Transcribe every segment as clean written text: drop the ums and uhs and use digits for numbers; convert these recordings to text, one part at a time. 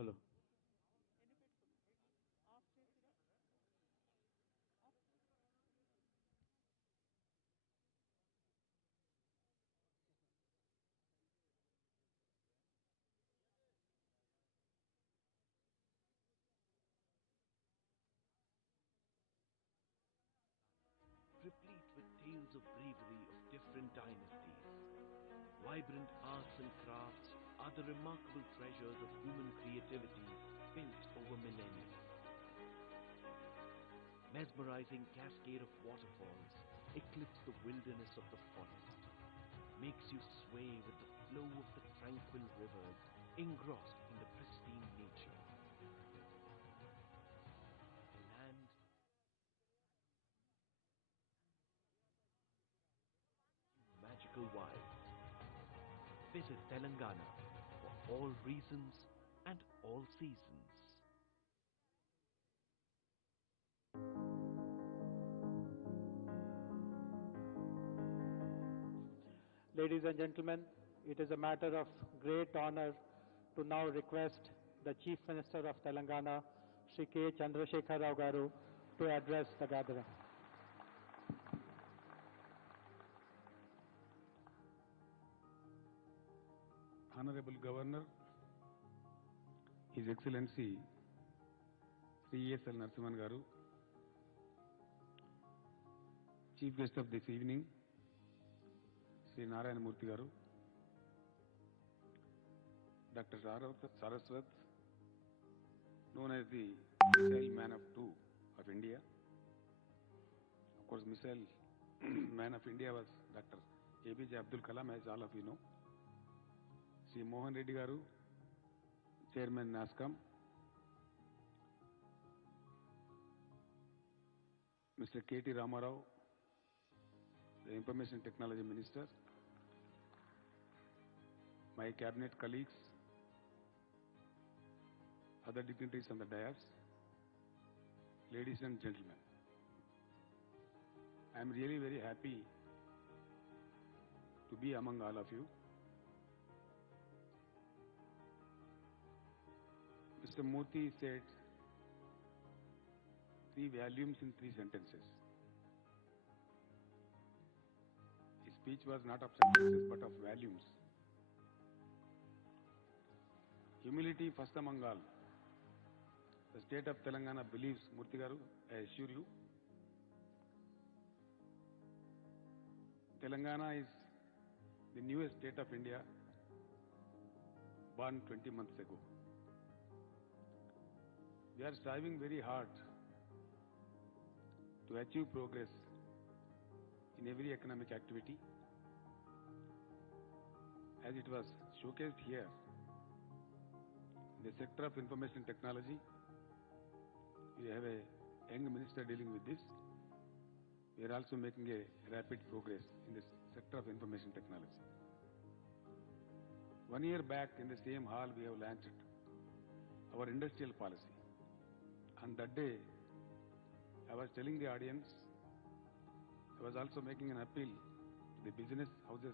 Hello. replete with tales of bravery of different dynasties. Vibrant arts and crafts are the remarkable treasures of human creativity built over millennia. Mesmerizing cascade of waterfalls eclipse the wilderness of the forest, makes you sway with the flow of the tranquil rivers engrossed in the pristine nature. A land magical wild. Visit Telangana for all reasons and all seasons. Ladies and gentlemen, it is a matter of great honor to now request the Chief Minister of Telangana, Shri K. Chandrasekhar Rao Garu, to address the gathering. Honorable Governor, His Excellency Sri S.L. Narasimhan Garu, Chief Guest of this evening, Sri Narayana Murthy Garu, Dr. Saraswat, known as the Missile Man of Two of India. Of course, Missile Man of India was Dr. APJ Abdul Kalam, as all of you know. Sri Mohan Reddy Garu, Chairman NASCOM, Mr. K.T. Ramarao, the Information Technology Minister, my cabinet colleagues, other dignitaries on the dais, ladies and gentlemen. I am really very happy to be among all of you. Mr. Murthy said 3 volumes in 3 sentences. His speech was not of sentences but of volumes. Humility first among all. The state of Telangana believes, Murthy Garu, I assure you, Telangana is the newest state of India, born 20 months ago. We are striving very hard to achieve progress in every economic activity. As it was showcased here, in the sector of information technology, we have a young minister dealing with this. We are also making a rapid progress in this sector of information technology. 1 year back in the same hall, we have launched our industrial policy. On that day, I was telling the audience, I was also making an appeal to the business houses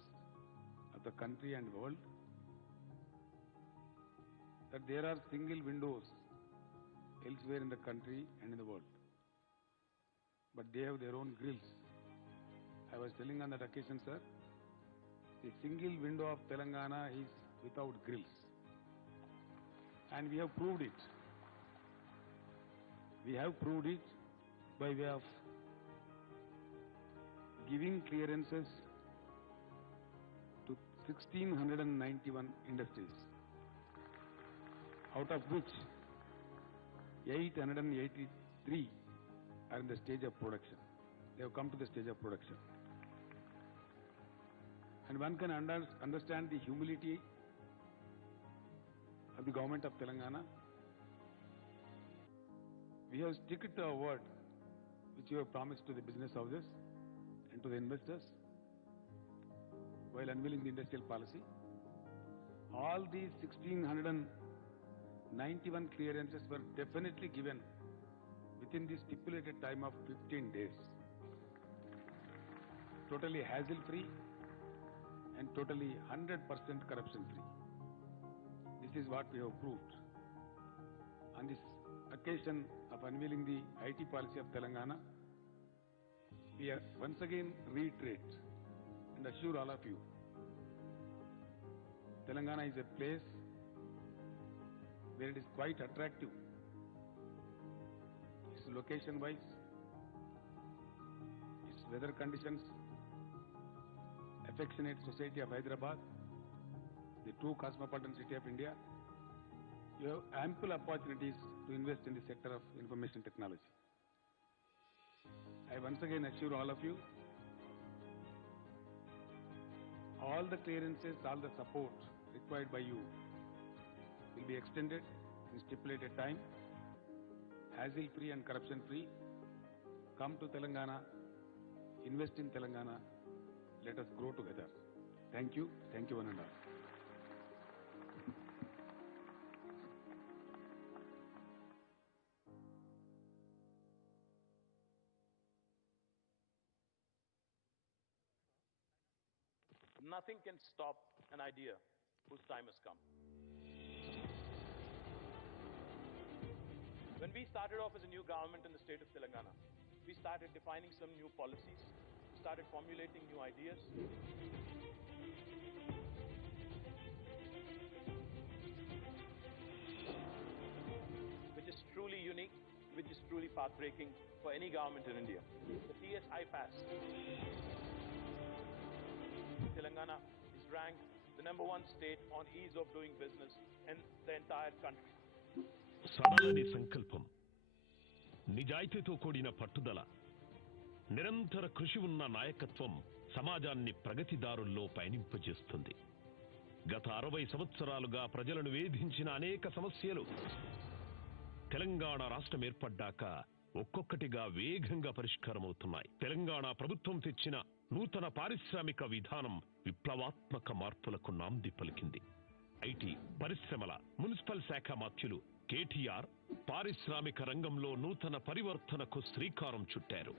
of the country and world that there are single windows elsewhere in the country and in the world, but they have their own grills. I was telling on that occasion, sir, the single window of Telangana is without grills, and we have proved it. We have proved it by way of giving clearances to 1691 industries, out of which 883 are in the stage of production. They have come to the stage of production. And one can understand the humility of the government of Telangana. We have stuck to our word which we have promised to the business houses and to the investors while unveiling the industrial policy. All these 1691 clearances were definitely given within the stipulated time of 15 days. Totally hassle-free and totally 100% corruption-free. This is what we have proved. On this occasion of unveiling the IT policy of Telangana, we once again reiterate and assure all of you, Telangana is a place where it is quite attractive. Its location-wise, its weather conditions, affectionate society of Hyderabad, the true cosmopolitan city of India. You have ample opportunities to invest in the sector of information technology. I once again assure all of you, all the clearances, all the support required by you will be extended in stipulated time, hassle-free and corruption-free. Come to Telangana, invest in Telangana, let us grow together. Thank you one and all. Nothing can stop an idea whose time has come. When we started off as a new government in the state of Telangana, we started defining some new policies, started formulating new ideas. Which is truly unique, which is truly path-breaking for any government in India. The TSI pass. Telangana is ranked the #1 state on ease of doing business in the entire country. సడలని సంకల్పం, నిజాయితీతో కూడిన పట్టుదల, నిరంతర కృషి ఉన్న నాయకత్వం సమాజాన్ని ప్రగతిదారుల్లో పయనింపజేస్తుంది. గత 60 సంవత్సరాలుగా ప్రజలను వేధించిన అనేక సమస్యలు తెలంగాణ రాష్ట్రం ఏర్పడ్డాక ఒక్కొక్కటిగా వేగంగా పరిష్కారమవుతున్నాయి. తెలంగాణ ప్రభుత్వం తెచ్చిన నూతన పారిశ్రామిక విధానం విప్లవాత్మక మార్పులకు నాంది పలికింది. ఐటీ, పరిశ్రమల, మున్సిపల్ శాఖ మాత్యులు కేటీఆర్ పారిశ్రామిక రంగంలో నూతన పరివర్తనకు శ్రీకారం చుట్టారు.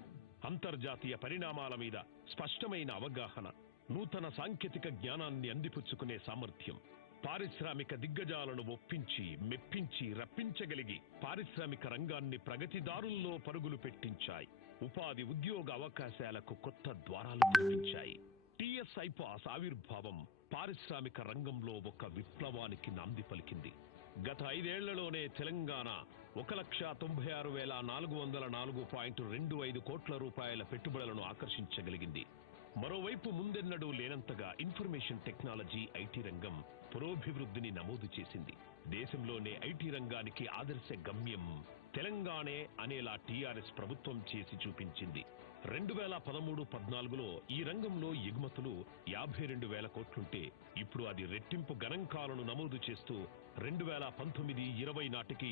అంతర్జాతీయ పరిణామాల మీద స్పష్టమైన అవగాహన, నూతన సాంకేతిక జ్ఞానాన్ని అందిపుచ్చుకునే సామర్థ్యం, పారిశ్రామిక దిగ్గజాలను ఒప్పించి, మెప్పించి, రప్పించగలిగి పారిశ్రామిక రంగాన్ని ప్రగతిదారుల్లో పరుగులు పెట్టించాయి. ఉపాధి, ఉద్యోగ అవకాశాలకు కొత్త ద్వారాలు తెరిపించాయి. టీఎస్ఐ పాస్ ఆవిర్భావం పారిశ్రామిక రంగంలో ఒక విప్లవానికి నాంది పలికింది. గత 5 ఏళ్లలోనే తెలంగాణ 1,96,404.25 కోట్ల రూపాయల పెట్టుబడులను ఆకర్షించగలిగింది. మరోవైపు ముందెన్నడూ లేనంతగా ఇన్ఫర్మేషన్ టెక్నాలజీ, ఐటీ రంగం పురోభివృద్ధిని నమోదు చేసింది. దేశంలోనే ఐటీ రంగానికి ఆదర్శ గమ్యం తెలంగాణే అనేలా టీఆర్ఎస్ ప్రభుత్వం చేసి చూపించింది. 2013-14లో ఈ రంగంలో ఎగుమతులు 52,000 కోట్లుంటే ఇప్పుడు అది రెట్టింపు గణాంకాలను నమోదు చేస్తూ 2019-20 నాటికి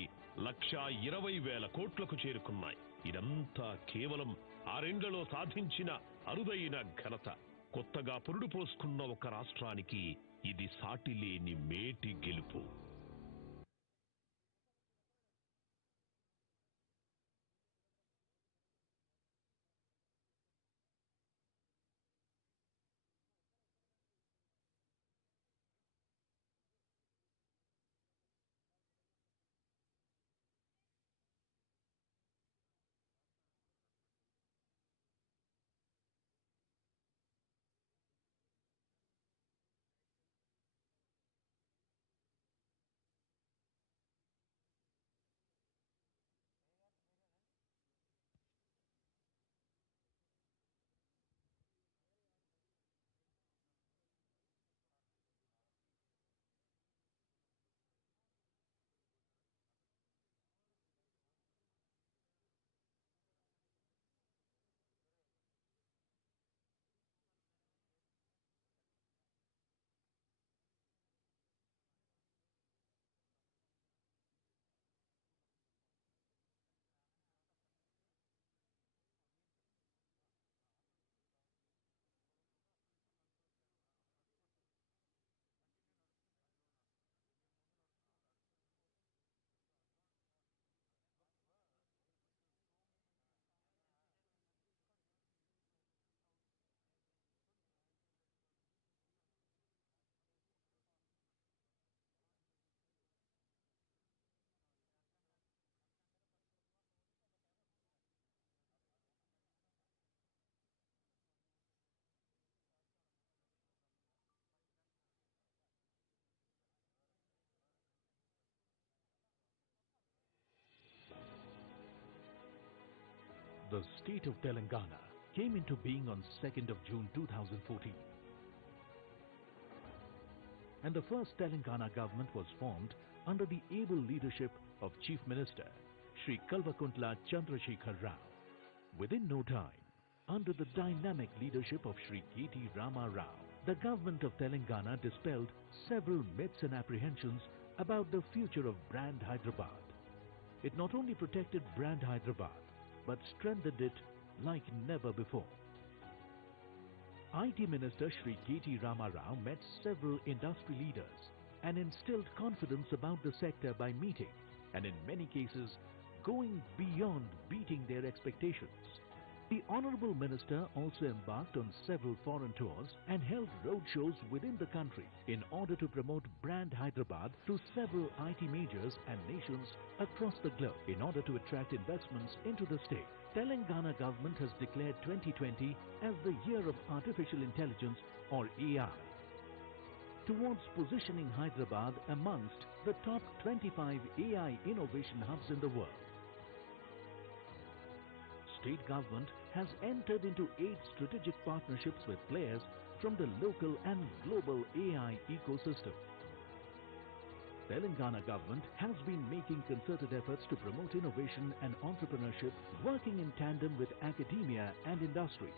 1,20,000 కోట్లకు చేరుకున్నాయి. ఇదంతా కేవలం 6 ఏళ్లలో సాధించిన అరుదైన ఘనత. కొత్తగా పురుడు పోసుకున్న ఒక రాష్ట్రానికి ఇది సాటిలేని మేటి గెలుపు. The state of Telangana came into being on 2nd of June 2014. And the first Telangana government was formed under the able leadership of Chief Minister Shri Kalvakuntla Chandrasekhar Rao. Within no time, under the dynamic leadership of Shri K.T. Rama Rao, the government of Telangana dispelled several myths and apprehensions about the future of Brand Hyderabad. It not only protected Brand Hyderabad, but strengthened it like never before. IT Minister Shri K.T. Rama Rao met several industry leaders and instilled confidence about the sector by meeting and in many cases going beyond beating their expectations. The Honorable Minister also embarked on several foreign tours and held roadshows within the country in order to promote Brand Hyderabad to several IT majors and nations across the globe in order to attract investments into the state. Telangana government has declared 2020 as the year of artificial intelligence or AI, towards positioning Hyderabad amongst the top 25 AI innovation hubs in the world. State government has entered into 8 strategic partnerships with players from the local and global AI ecosystem. Telangana government has been making concerted efforts to promote innovation and entrepreneurship, working in tandem with academia and industry.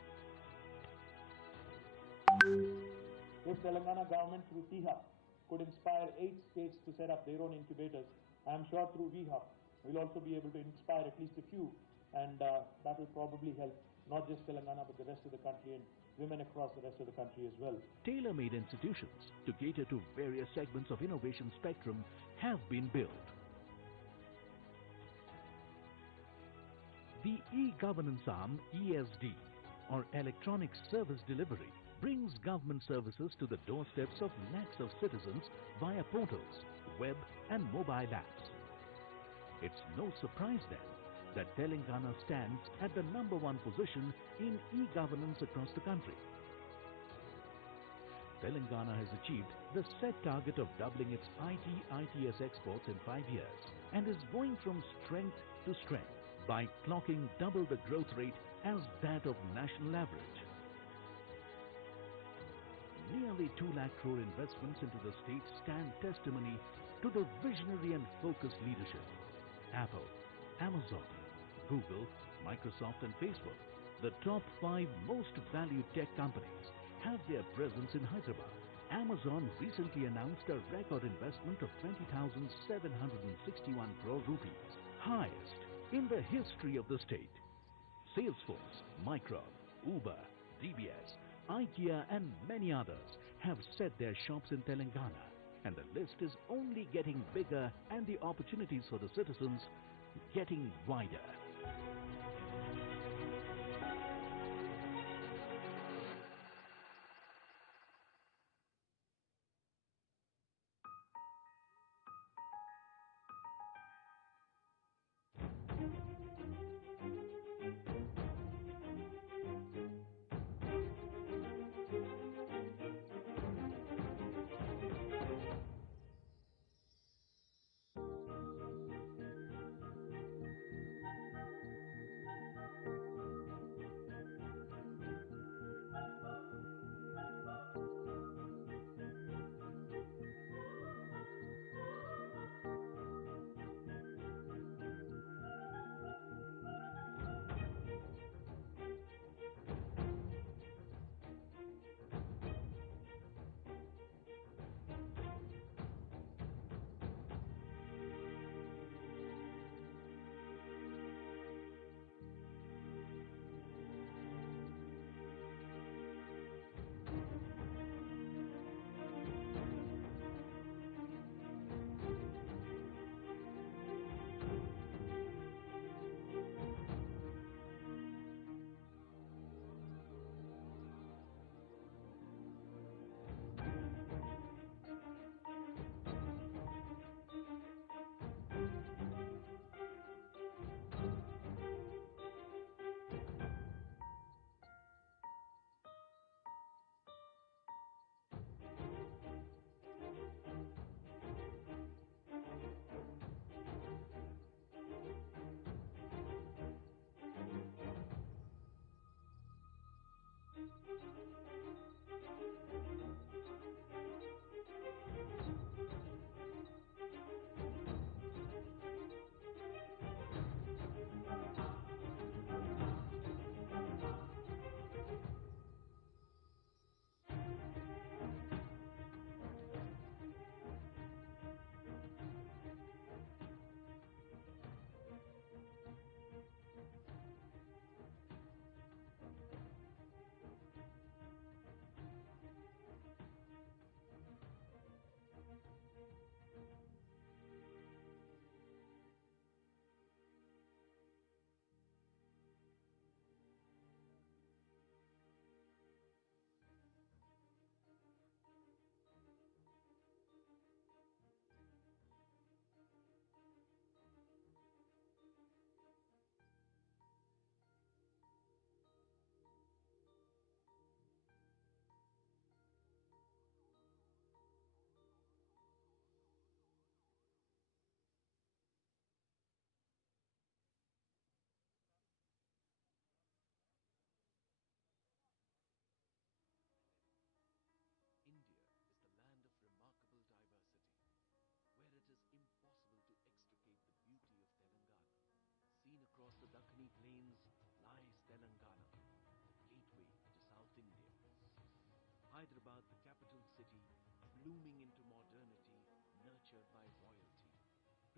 If Telangana government through T-Hub could inspire 8 states to set up their own incubators, I am sure through V-Hub we'll also be able to inspire at least a few, and that will probably help not just Telangana but the rest of the country and women across the rest of the country as well. Tailor-made institutions to cater to various segments of innovation spectrum have been built. The e-governance arm, ESD, or Electronic Service Delivery, brings government services to the doorsteps of lakhs of citizens via portals, web and mobile apps. It's no surprise then that Telangana stands at the #1 position in e-governance across the country. Telangana has achieved the set target of doubling its IT/ITS exports in 5 years and is going from strength to strength by clocking double the growth rate as that of national average. Nearly 2 lakh crore investments into the state stand testimony to the visionary and focused leadership. Apple, Amazon, Google, Microsoft and Facebook, the top 5 most valued tech companies, have their presence in Hyderabad. Amazon recently announced a record investment of 20,761 crore rupees, highest in the history of the state. Salesforce, Micron, Uber, DBS, IKEA and many others have set their shops in Telangana, and the list is only getting bigger and the opportunities for the citizens getting wider.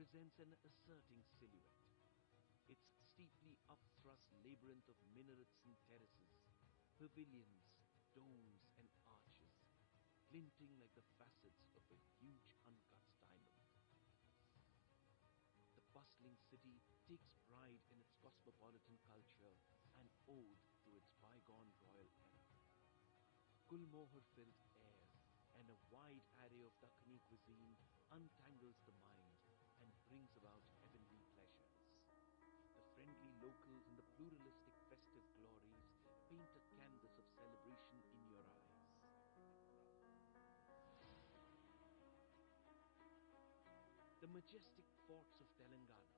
presents an asserting silhouette. Its steeply upthrust labyrinth of minarets and terraces, pavilions, domes and arches, glinting like the facets of a huge uncut diamond. The bustling city takes pride in its cosmopolitan culture and ode to its bygone royal era. Gulmohar-filled air and a wide array of Dakkani cuisine untangles the mind and brings about heavenly pleasures. The friendly locals and the pluralistic festive glories paint a canvas of celebration in your eyes. The majestic forts of Telangana,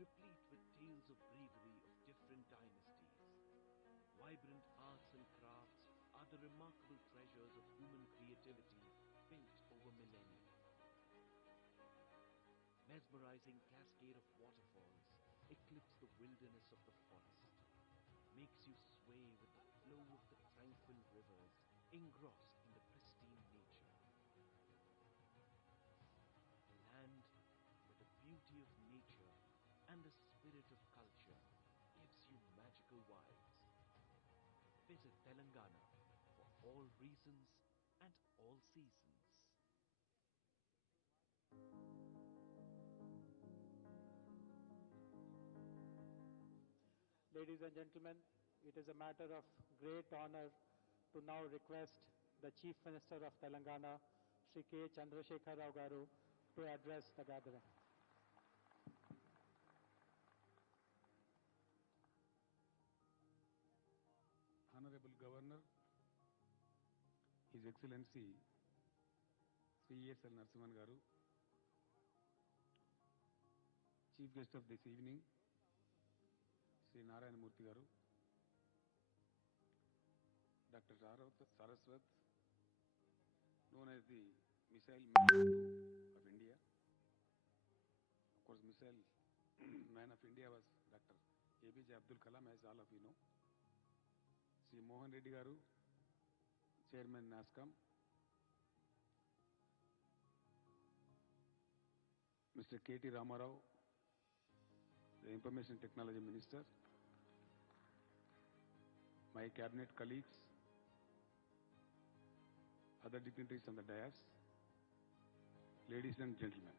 replete with tales of bravery of different dynasties. Vibrant arts and crafts are the remarkable treasures of human creativity built over millennia. Mesmerizing cascade of waterfalls eclipse the wilderness of the forest, makes you sway with the flow of the tranquil rivers, engrossed in the pristine nature. A land where the beauty of nature and the spirit of culture gives you magical vibes. Visit Telangana for all reasons and all seasons. Ladies and gentlemen, it is a matter of great honor to now request the Chief Minister of Telangana, Shri K. Chandrasekhar Rao Garu, to address the gathering. Honorable Governor, His Excellency Sri E.S.L. Narasimhan Garu, Chief Guest of this evening, Sri Narayana Murthy Garu, Dr. Saraswat, known as the Missile Man of India. Of course, Missile Man of India was Dr. APJ Abdul Kalam, as all of you know. Sri Mohan Reddy Garu, Chairman NASCOM, Mr. K.T. Ramarao, the Information Technology Minister, my cabinet colleagues, other dignitaries on the dais, ladies and gentlemen.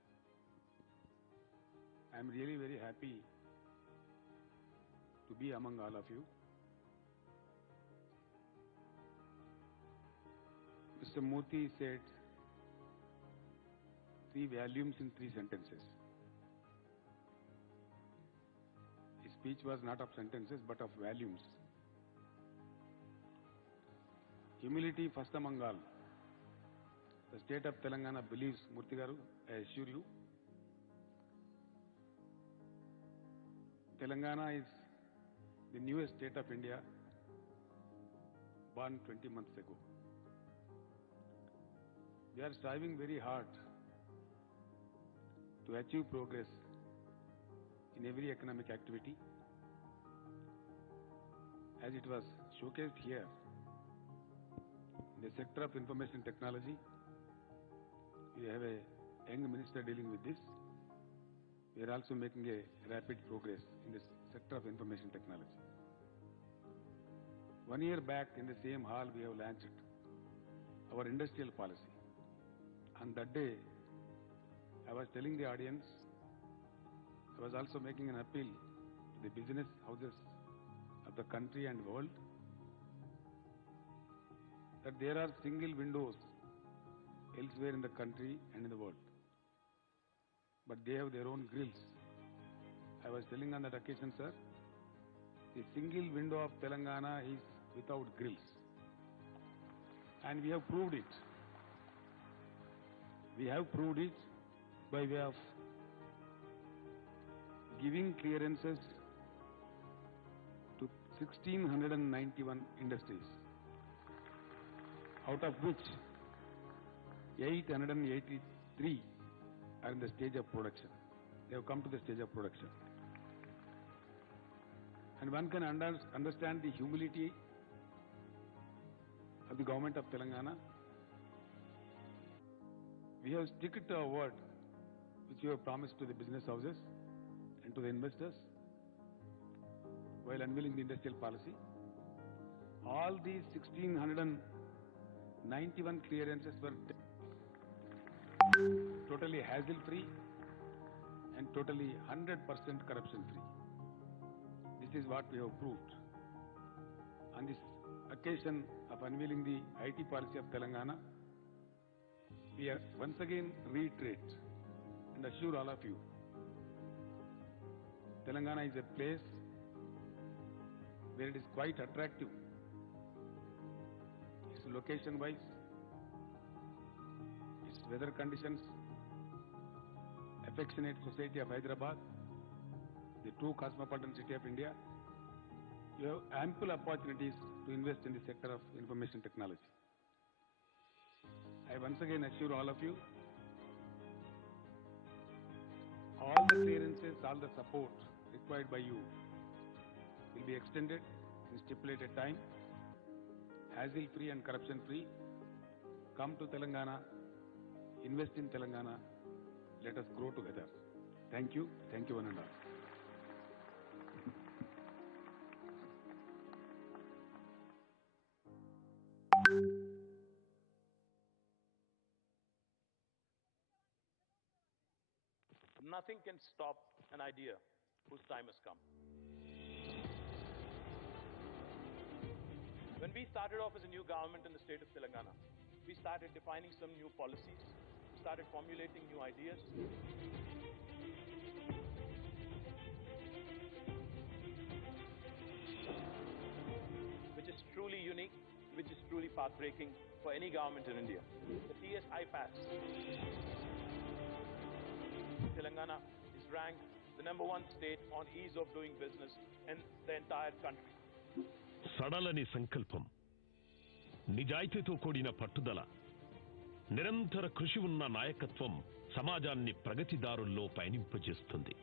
I am really very happy to be among all of you. Mr. Murthy said 3 volumes in 3 sentences. His speech was not of sentences but of volumes. Humility first among all. The state of Telangana believes, Murthy Garu, I assure you, Telangana is the newest state of India, born 20 months ago. We are striving very hard to achieve progress in every economic activity. As it was showcased here, in the sector of information technology, we have a young minister dealing with this. We are also making a rapid progress in this sector of information technology. 1 year back in the same hall we have launched our industrial policy. On that day, I was telling the audience, I was also making an appeal to the business houses of the country and world that there are single windows elsewhere in the country and in the world, but they have their own grills. I was telling on that occasion, sir, the single window of Telangana is without grills, and we have proved it. We have proved it by way of giving clearances to 1,691 industries, out of which 883 are in the stage of production. They have come to the stage of production. And one can understand the humility of the government of Telangana. We have stuck to our word which you have promised to the business houses and to the investors while unveiling the industrial policy. All these 1,691 clearances were totally hassle-free and totally 100% corruption-free. This is what we have proved. On this occasion of unveiling the IT policy of Telangana, we once again reiterate and assure all of you, Telangana is a place where it is quite attractive. Its location-wise, its weather conditions, affectionate society of Hyderabad, the true cosmopolitan city of India. You have ample opportunities to invest in the sector of information technology. I once again assure all of you, all the clearances, all the support required by you will be extended in stipulated time, hassle-free and corruption-free. Come to Telangana, invest in Telangana, let us grow together. Thank you one and all. Nothing can stop an idea whose time has come. When we started off as a new government in the state of Telangana, we started defining some new policies, we started formulating new ideas. Which is truly unique, which is truly path-breaking for any government in India. The TSI pass. Telangana is ranked the #1 state on ease of doing business in the entire country. సడలని సంకల్పం, నిజాయితీతో కూడిన పట్టుదల, నిరంతర కృషి ఉన్న నాయకత్వం సమాజాన్ని ప్రగతిదారుల్లో పయనింపజేస్తుంది.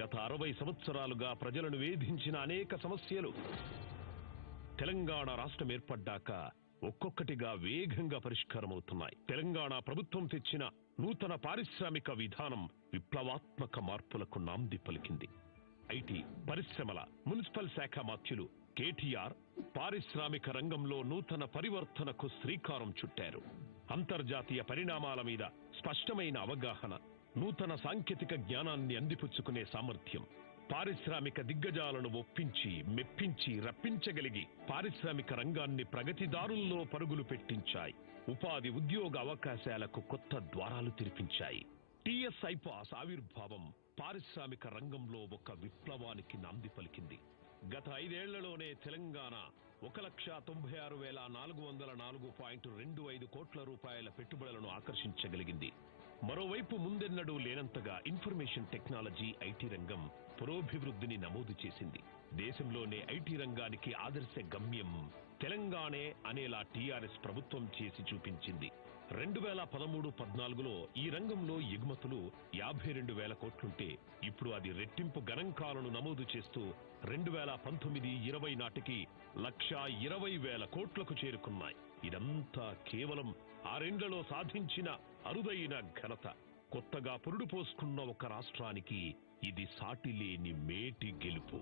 గత 60 సంవత్సరాలుగా ప్రజలను వేధించిన అనేక సమస్యలు తెలంగాణ రాష్ట్రం ఏర్పడ్డాక ఒక్కొక్కటిగా వేగంగా పరిష్కారమవుతున్నాయి. తెలంగాణ ప్రభుత్వం తెచ్చిన నూతన పారిశ్రామిక విధానం విప్లవాత్మక మార్పులకు నాంది పలికింది. ఐటీ, పరిశ్రమల, మున్సిపల్ శాఖ మాత్యులు కేటీఆర్ పారిశ్రామిక రంగంలో నూతన పరివర్తనకు శ్రీకారం చుట్టారు. అంతర్జాతీయ పరిణామాల మీద స్పష్టమైన అవగాహన, నూతన సాంకేతిక జ్ఞానాన్ని అందిపుచ్చుకునే సామర్థ్యం, పారిశ్రామిక దిగ్గజాలను ఒప్పించి, మెప్పించి, రప్పించగలిగి పారిశ్రామిక రంగాన్ని ప్రగతిదారుల్లో పరుగులు పెట్టించాయి. ఉపాధి, ఉద్యోగ అవకాశాలకు కొత్త ద్వారాలు తెరిపించాయి. టీఎస్ఐ పాస్ ఆవిర్భావం పారిశ్రామిక రంగంలో ఒక విప్లవానికి నాంది పలికింది. గత 5 ఏళ్లలోనే తెలంగాణ 1,96,404.25 కోట్ల రూపాయల పెట్టుబడులను ఆకర్షించగలిగింది. మరోవైపు ముందెన్నడూ లేనంతగా ఇన్ఫర్మేషన్ టెక్నాలజీ, ఐటీ రంగం పురోభివృద్ధిని నమోదు చేసింది. దేశంలోనే ఐటీ రంగానికి ఆదర్శ గమ్యం తెలంగాణే అనేలా టీఆర్ఎస్ ప్రభుత్వం చేసి చూపించింది. 2013-14లో ఈ రంగంలో ఎగుమతులు 52,000 కోట్లుంటే ఇప్పుడు అది రెట్టింపు గణాంకాలను నమోదు చేస్తూ 2019-20 నాటికి 1,20,000 కోట్లకు చేరుకున్నాయి. ఇదంతా కేవలం 6 ఏళ్లలో సాధించిన అరుదైన ఘనత. కొత్తగా పురుడు పోసుకున్న ఒక రాష్ట్రానికి ఇది సాటిలేని మేటి గెలుపు.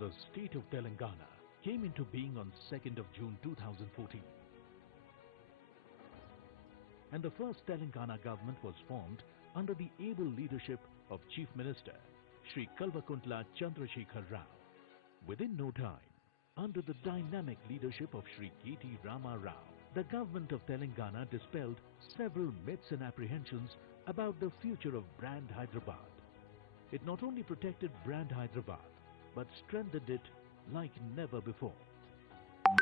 The state of Telangana came into being on 2nd of June 2014. And the first Telangana government was formed under the able leadership of Chief Minister Shri Kalvakuntla Chandrasekhar Rao. Within no time, under the dynamic leadership of Shri K.T. Rama Rao, the government of Telangana dispelled several myths and apprehensions about the future of Brand Hyderabad. It not only protected Brand Hyderabad, but strengthened it like never before.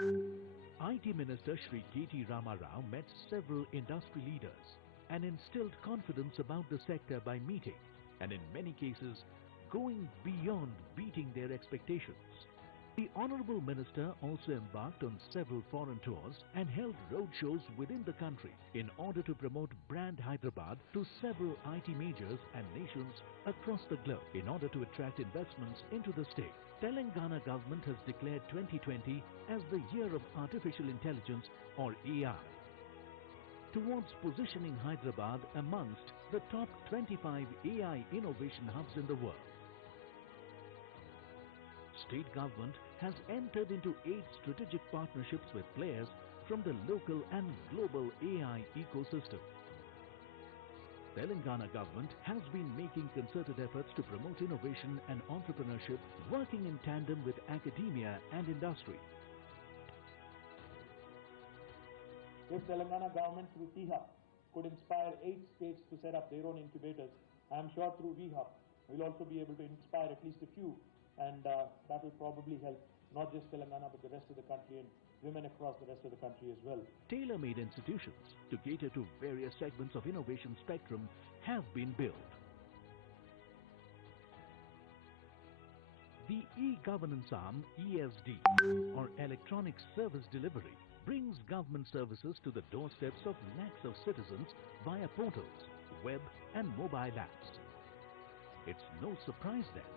IT Minister Shri K.T. Rama Rao met several industry leaders and instilled confidence about the sector by meeting and in many cases going beyond beating their expectations. The Honorable Minister also embarked on several foreign tours and held roadshows within the country in order to promote Brand Hyderabad to several IT majors and nations across the globe in order to attract investments into the state. Telangana government has declared 2020 as the year of artificial intelligence or AI, towards positioning Hyderabad amongst the top 25 AI innovation hubs in the world. State government has entered into 8 strategic partnerships with players from the local and global AI ecosystem. Telangana government has been making concerted efforts to promote innovation and entrepreneurship, working in tandem with academia and industry. If Telangana government through T-Hub could inspire 8 states to set up their own incubators, I am sure through V-Hub we'll also be able to inspire at least a few, and that will probably help not just Telangana but the rest of the country and women across the rest of the country as well. Tailor-made institutions to cater to various segments of innovation spectrum have been built. The e-governance arm, ESD, or Electronic Service Delivery, brings government services to the doorsteps of lakhs of citizens via portals, web and mobile apps. It's no surprise then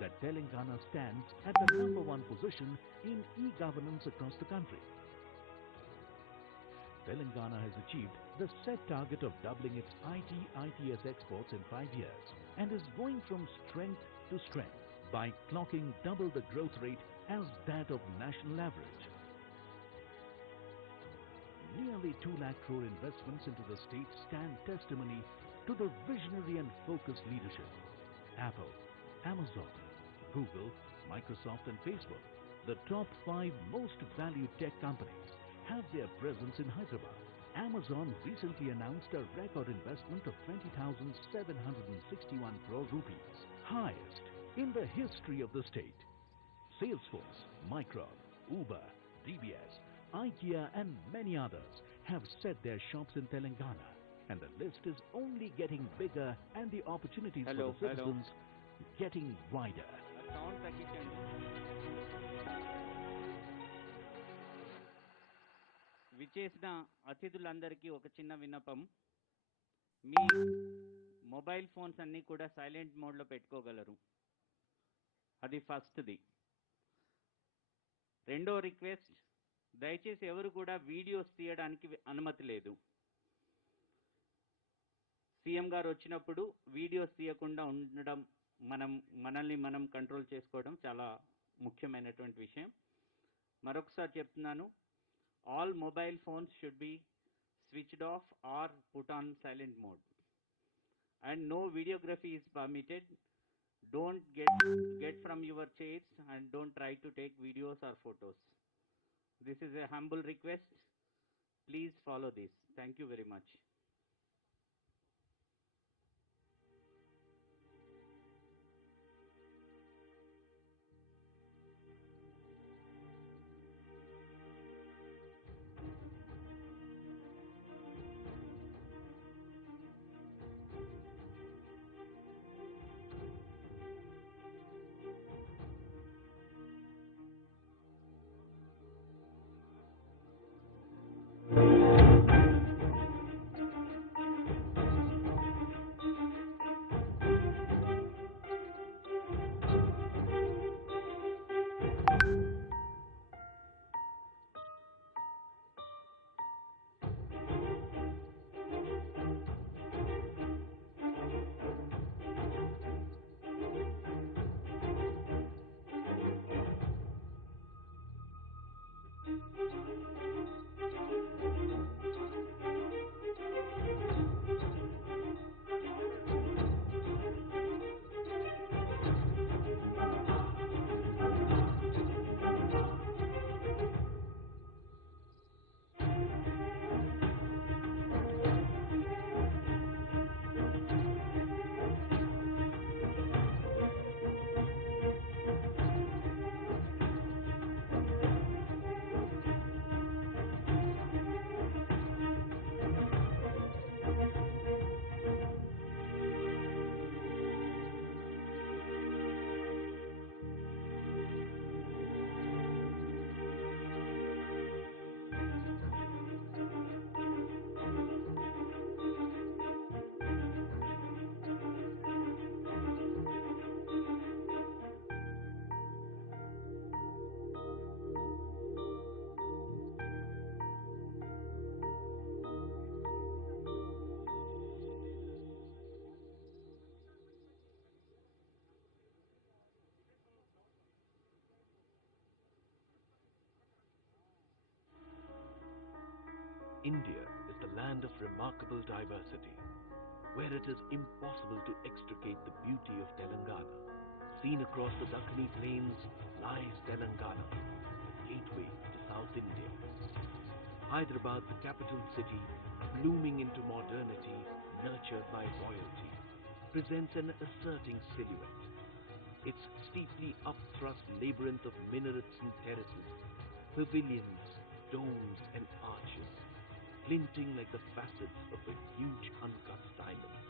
that Telangana stands at the #1 position in e-governance across the country. Telangana has achieved the set target of doubling its IT/ITS exports in 5 years and is going from strength to strength by clocking double the growth rate as that of national average. Nearly 2 lakh crore investments into the state stand testimony to the visionary and focused leadership. Apple, Amazon, Google, Microsoft and Facebook, the top 5 most valued tech companies, have their presence in Hyderabad. Amazon recently announced a record investment of 20,761 crore rupees, highest in the history of the state. Salesforce, Micron, Uber, DBS, IKEA and many others have set their shops in Telangana, and the list is only getting bigger and the opportunities for the citizens getting wider. Sound తగ్గించండి. విచ్చేసిన అతిథులందరికీ ఒక చిన్న విన్నపం. మీ mobile phones అన్నీ కూడా silent మోడ్లో పెట్టుకోగలరు. అది ఫస్ట్ది. రెండో రిక్వెస్ట్, దయచేసి ఎవరు కూడా వీడియోస్ తీయడానికి అనుమతి లేదు. సీఎం గారు వచ్చినప్పుడు వీడియోస్ తీయకుండా ఉండడం, మనల్ని మనం కంట్రోల్ చేసుకోవడం చాలా ముఖ్యమైనటువంటి విషయం. మరొకసారి చెప్తున్నాను, all mobile phones should be switched off or put on silent mode, and no videography is permitted. Don't get from your chairs and don't try to take videos or photos. This is a humble request. Please follow this. Thank you very much. India is the land of remarkable diversity, where it is impossible to extricate the beauty of Telangana. Seen across the Dakkani plains lies Telangana, the gateway to South India. Hyderabad, the capital city, blooming into modernity, nurtured by royalty, presents an asserting silhouette. Its steeply upthrust labyrinth of minarets and terraces, pavilions, domes and arches, glinting like the facets of a huge uncut diamond.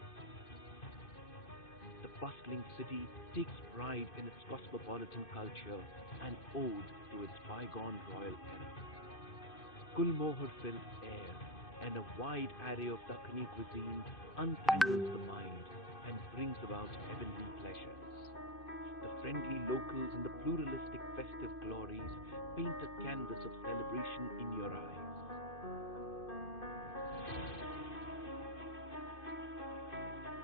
The bustling city takes pride in its cosmopolitan culture and ode to its bygone royal era. Gulmohar-filled air and a wide array of Dakkani cuisine untangles the mind and brings about heavenly pleasures. The friendly locals and the pluralistic festive glories paint a canvas of celebration in your eyes.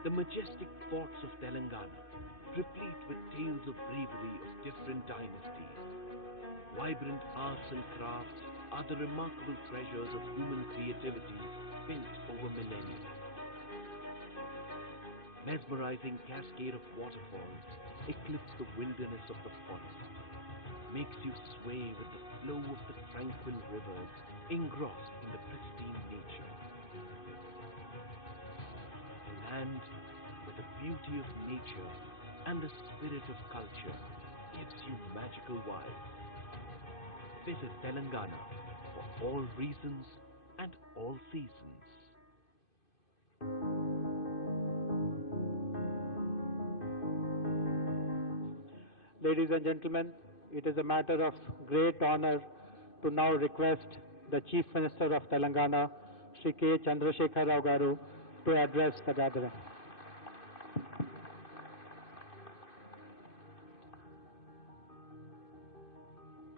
The majestic forts of Telangana, replete with tales of bravery of different dynasties. Vibrant arts and crafts are the remarkable treasures of human creativity built over millennia. Mesmerizing cascade of waterfalls eclipse the wilderness of the forest, makes you sway with the flow of the tranquil rivers engrossed in the pristine nature. A land where the beauty of nature and the spirit of culture gives you magical vibes. Visit Telangana for all reasons and all seasons. Ladies and gentlemen, it is a matter of great honor to now request the Chief Minister of Telangana, Shri K. Chandrasekhar Rao Garu, to address the gathering.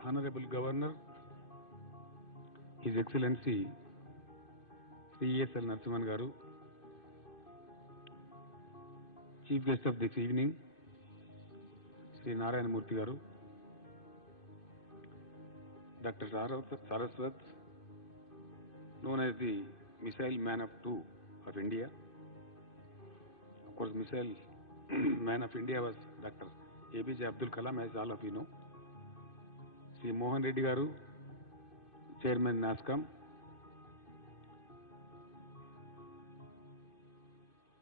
Honorable Governor, His Excellency Sri E.S.L. Narasimhan Garu, Chief Guest of this evening, Sri Narayana Murthy Garu, Dr. Saraswat, known as the Missile Man of Two of India. Of course, Missile Man of India was Dr. APJ Abdul Kalam, as all of you know. Sri Mohan Reddy Garu, Chairman NASCOM,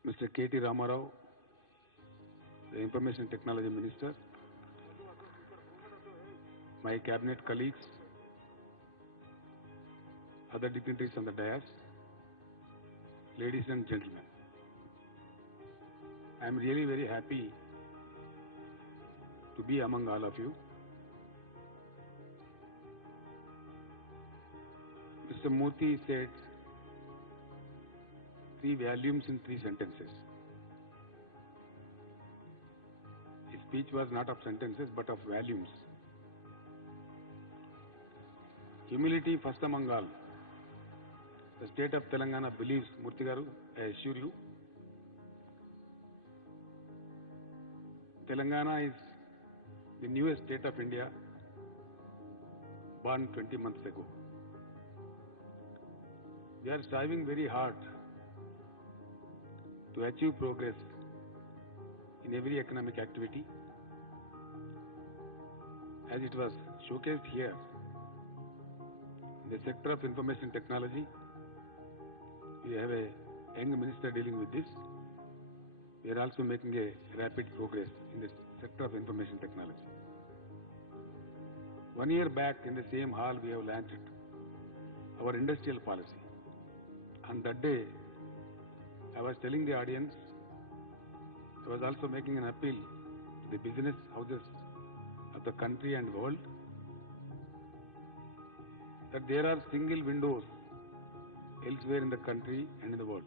Mr. K.T. Ramarao, the Information Technology Minister, my cabinet colleagues, other dignitaries on the dais, ladies and gentlemen. I am really very happy to be among all of you. Mr. Murthy said 3 volumes in 3 sentences. His speech was not of sentences but of volumes. Humility first among all. The state of Telangana believes, Murthy Garu, I assure you, Telangana is the newest state of India, born 20 months ago. We are striving very hard to achieve progress in every economic activity. As it was showcased here, in the sector of information technology, we have a young minister dealing with this. We are also making a rapid progress in the sector of information technology. 1 year back in the same hall we have launched our industrial policy. On that day, I was telling the audience, I was also making an appeal to the business houses of the country and world that there are single windows elsewhere in the country and in the world,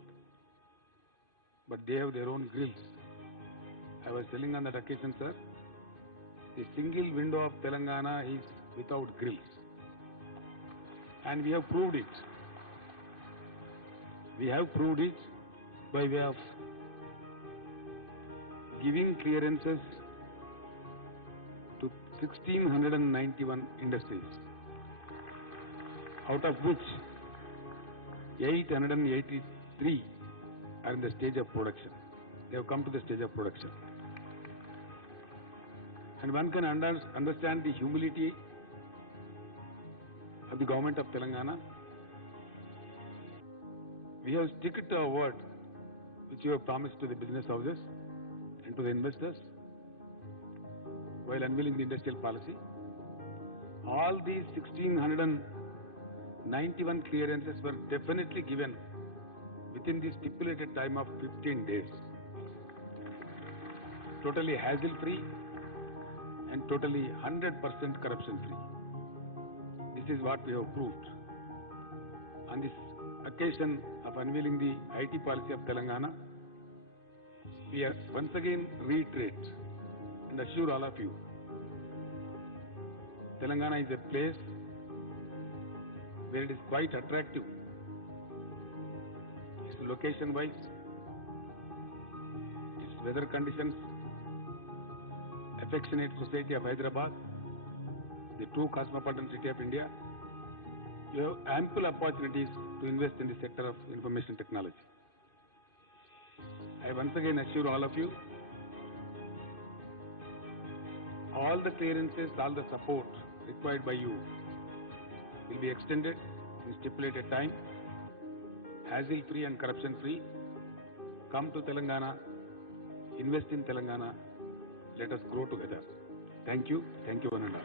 but they have their own grills. I was telling on that occasion, sir, the single window of Telangana is without grills, and we have proved it. We have proved it by way of giving clearances to 1,691 industries, out of which 883 are in the stage of production. They have come to the stage of production. And one can understand the humility of the government of Telangana. We have stuck to our word which we have promised to the business houses and to the investors while unveiling the industrial policy. All these 1,691 clearances were definitely given within the stipulated time of 15 days. Totally hassle-free and totally 100% corruption-free. This is what we have proved. On this occasion of unveiling the IT policy of Telangana, we are once again reiterate and assure all of you, Telangana is a place where it is quite attractive. Its location-wise, its weather conditions, affectionate society of Hyderabad, the true cosmopolitan city of India. You have ample opportunities to invest in the sector of information technology. I once again assure all of you, all the clearances, all the support required by you will be extended in stipulated time, hassle-free and corruption-free. Come to Telangana, invest in Telangana, let us grow together. Thank you one and all.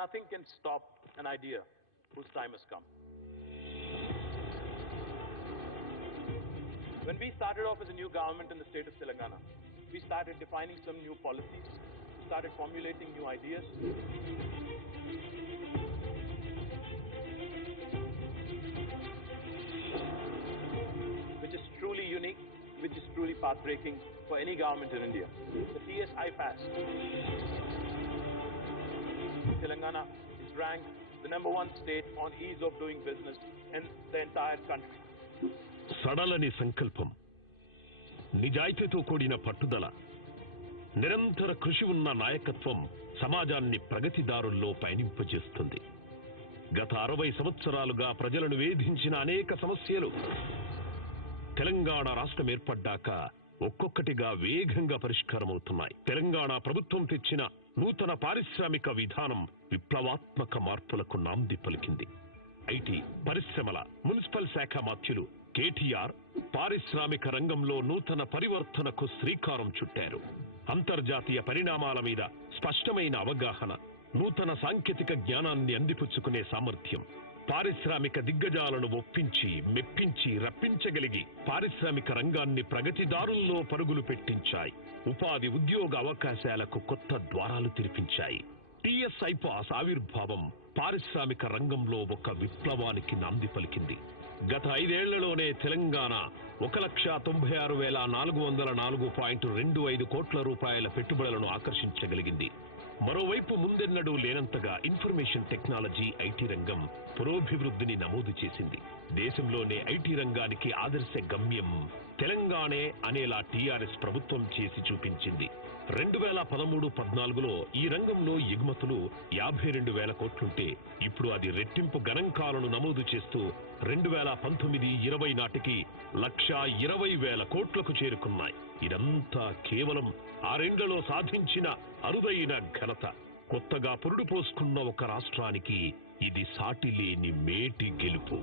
Nothing can stop an idea whose time has come. When we started off as a new government in the state of Telangana, we started defining some new policies, we started formulating new ideas. Which is truly unique, which is truly path-breaking for any government in India. The TSI passed. Telangana is ranked the #1 state on ease of doing business in the entire country. సడలని సంకల్పం, నిజాయితీతో కూడిన పట్టుదల, నిరంతర కృషి ఉన్న నాయకత్వం సమాజాన్ని ప్రగతిదారుల్లో పయనింపజేస్తుంది. గత 60 సంవత్సరాలుగా ప్రజలను వేధించిన అనేక సమస్యలు తెలంగాణ రాష్ట్రం ఏర్పడ్డాక ఒక్కొక్కటిగా వేగంగా పరిష్కారమవుతున్నాయి. తెలంగాణ ప్రభుత్వం తెచ్చిన నూతన పారిశ్రామిక విధానం విప్లవాత్మక మార్పులకు నాంది పలికింది. ఐటీ, పరిశ్రమల, మున్సిపల్ శాఖ మాత్యులు కేటీఆర్ పారిశ్రామిక రంగంలో నూతన పరివర్తనకు శ్రీకారం చుట్టారు. అంతర్జాతీయ పరిణామాల మీద స్పష్టమైన అవగాహన, నూతన సాంకేతిక జ్ఞానాన్ని అందిపుచ్చుకునే సామర్థ్యం, పారిశ్రామిక దిగ్గజాలను ఒప్పించి, మెప్పించి, రప్పించగలిగి పారిశ్రామిక రంగాన్ని ప్రగతిదారుల్లో పరుగులు పెట్టించాయి. ఉపాధి, ఉద్యోగ అవకాశాలకు కొత్త ద్వారాలు తెరిపించాయి. టీఎస్ఐ పాస్ ఆవిర్భావం పారిశ్రామిక రంగంలో ఒక విప్లవానికి నాంది పలికింది. గత 5 ఏళ్లలోనే తెలంగాణ 1,96,404.25 కోట్ల రూపాయల పెట్టుబడులను ఆకర్షించగలిగింది. మరోవైపు ముందెన్నడూ లేనంతగా ఇన్ఫర్మేషన్ టెక్నాలజీ, ఐటీ రంగం పురోభివృద్ధిని నమోదు చేసింది. దేశంలోనే ఐటీ రంగానికి ఆదర్శ గమ్యం తెలంగాణే అనేలా టీఆర్ఎస్ ప్రభుత్వం చేసి చూపించింది. 2013-14లో ఈ రంగంలో ఎగుమతులు 52,000 కోట్లుంటే ఇప్పుడు అది రెట్టింపు గణాంకాలను నమోదు చేస్తూ 2019-20 నాటికి 1,20,000 కోట్లకు చేరుకున్నాయి. ఇదంతా కేవలం 6 ఏళ్లలో సాధించిన అరుదైన ఘనత. కొత్తగా పురుడు పోసుకున్న ఒక రాష్ట్రానికి ఇది సాటిలేని మేటి గెలుపు.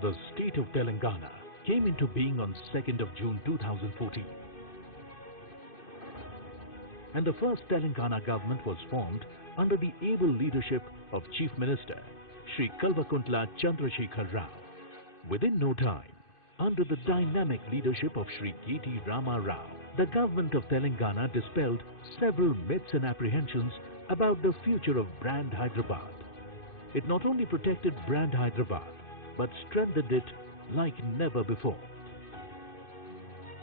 The state of Telangana came into being on 2nd of June 2014. And the first Telangana government was formed under the able leadership of Chief Minister Shri Kalvakuntla Chandrasekhar Rao. Within no time, under the dynamic leadership of Shri K.T. Rama Rao, the government of Telangana dispelled several myths and apprehensions about the future of brand Hyderabad. It not only protected brand Hyderabad, but strengthened it like never before.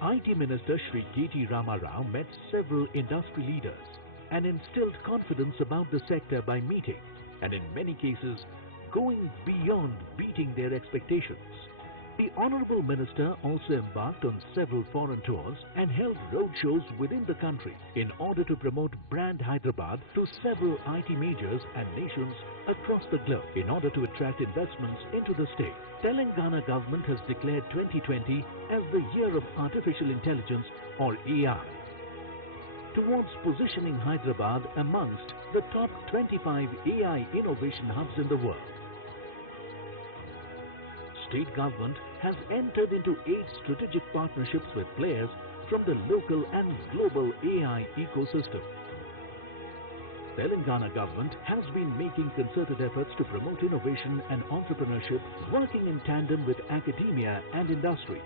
IT Minister Shri K.T. Rama Rao met several industry leaders and instilled confidence about the sector by meeting and in many cases going beyond beating their expectations. The Honorable Minister also embarked on several foreign tours and held roadshows within the country in order to promote brand Hyderabad to several IT majors and nations across the globe in order to attract investments into the state. Telangana government has declared 2020 as the year of artificial intelligence or AI, towards positioning Hyderabad amongst the top 25 AI innovation hubs in the world. State government has entered into 8 strategic partnerships with players from the local and global AI ecosystem. Telangana government has been making concerted efforts to promote innovation and entrepreneurship, working in tandem with academia and industry.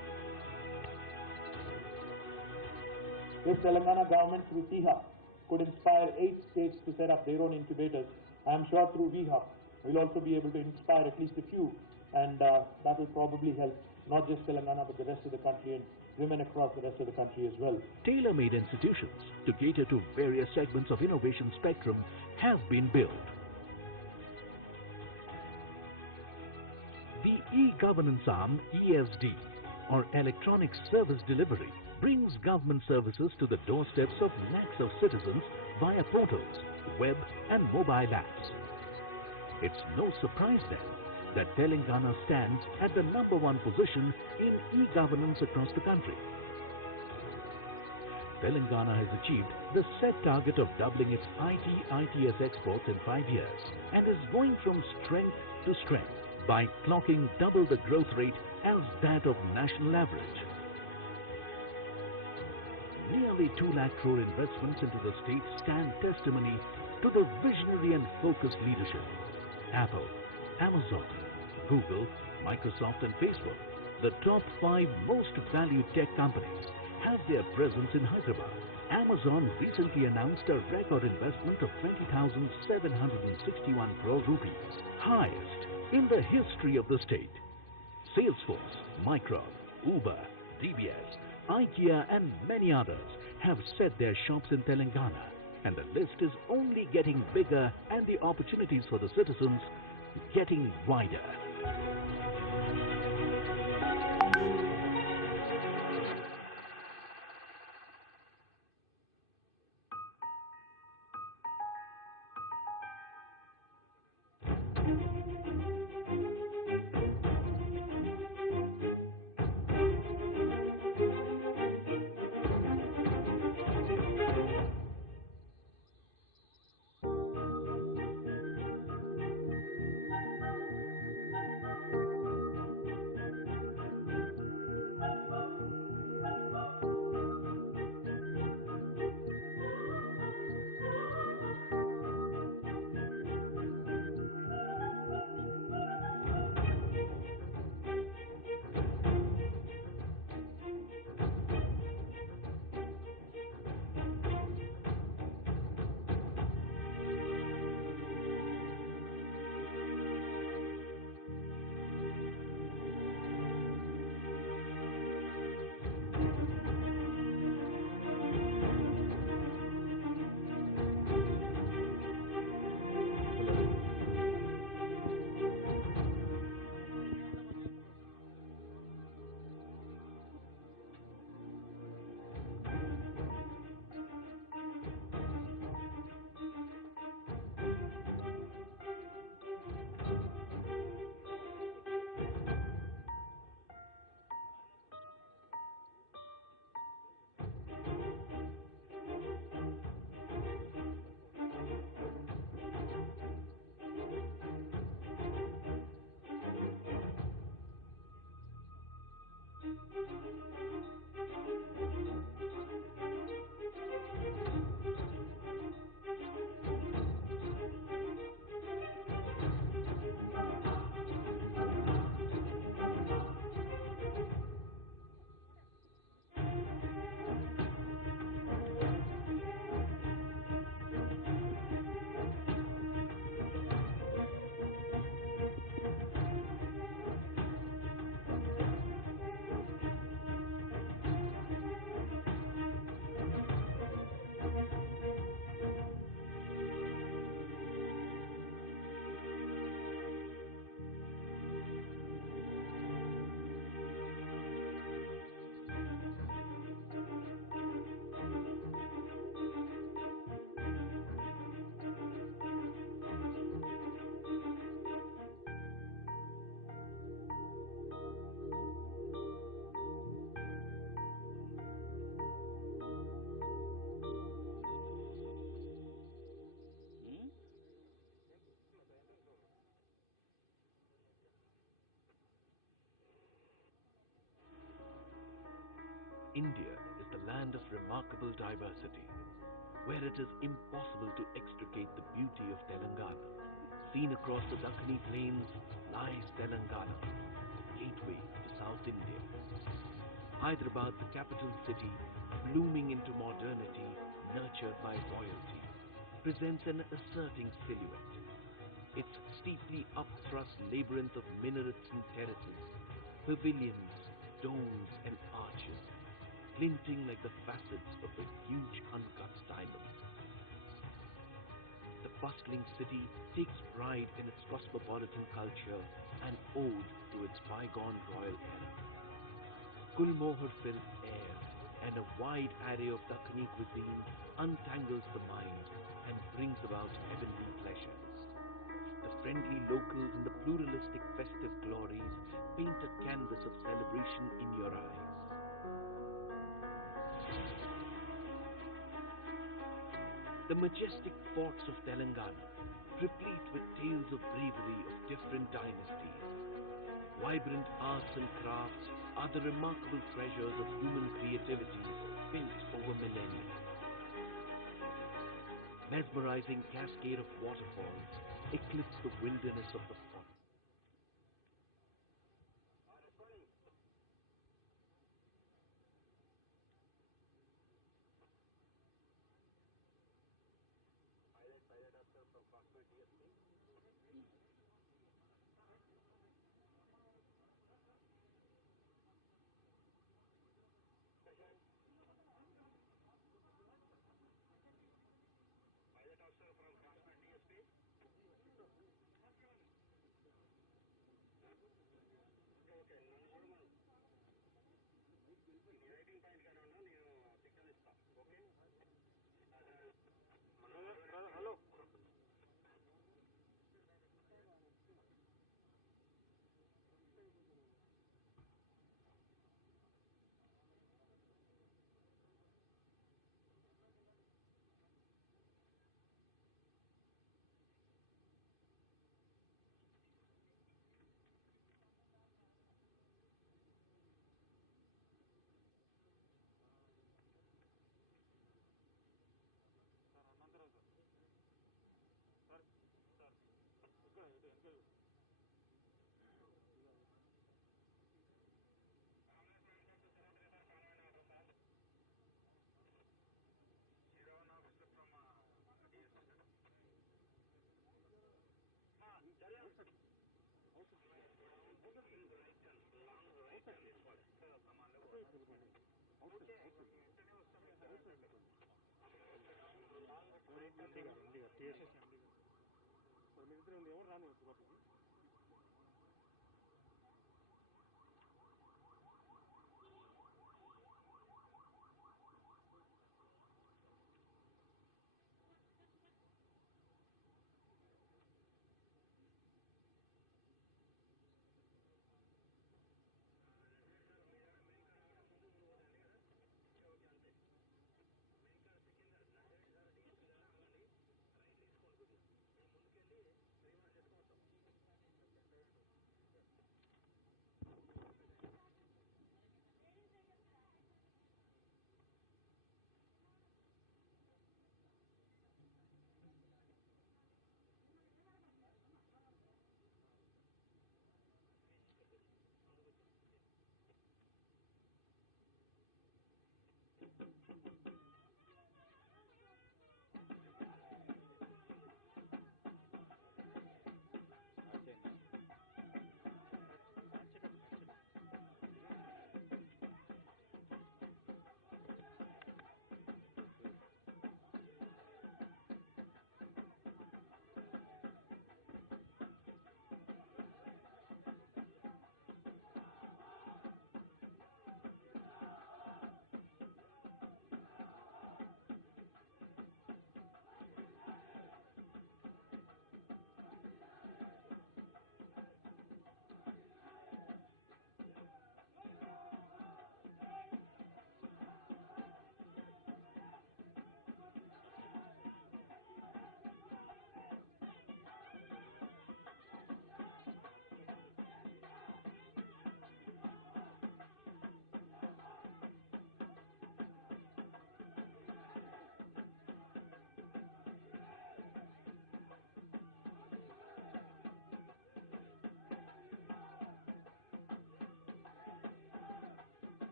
If Telangana government through T-Hub could inspire 8 states to set up their own incubators, I am sure through V-Hub we'll also be able to inspire at least a few, and that will probably help not just Telangana but the rest of the country and women across the rest of the country as well. Tailor-made institutions to cater to various segments of innovation spectrum have been built. The e-governance arm, ESD, or Electronic Service Delivery, brings government services to the doorsteps of lakhs of citizens via portals, web and mobile apps. It's no surprise then that Telangana stands at the #1 position in e-governance across the country. Telangana has achieved the set target of doubling its IT/ITS exports in 5 years and is going from strength to strength by clocking double the growth rate as that of national average. Nearly 2 lakh crore investments into the state stand testimony to the visionary and focused leadership. Apple, Amazon, Google, Microsoft and Facebook, the top 5 most valued tech companies, have their presence in Hyderabad. Amazon recently announced a record investment of 20,761 crore rupees, highest in the history of the state. Salesforce, Micron, Uber, DBS, IKEA and many others have set their shops in Telangana, and the list is only getting bigger and the opportunities for the citizens getting wider. India is the land of remarkable diversity, where it is impossible to extricate the beauty of Telangana. Seen across the Dakkani plains lies Telangana, the gateway to South India. Hyderabad, the capital city, blooming into modernity, nurtured by royalty, presents an asserting silhouette. Its steeply upthrust labyrinth of minarets and terraces, pavilions, domes and arches, glinting like the facets of a huge uncut diamond. The bustling city takes pride in its cosmopolitan culture and ode to its bygone royal era. Gulmohar-filled air and a wide array of Dakkani cuisine untangles the mind and brings about heavenly pleasures. The friendly locals and the pluralistic festive glories paint a canvas of celebration in your eyes. The majestic forts of Telangana, replete with tales of bravery of different dynasties. Vibrant arts and crafts are the remarkable treasures of human creativity built over millennia. Mesmerizing cascade of waterfalls eclipse the wilderness of the forest.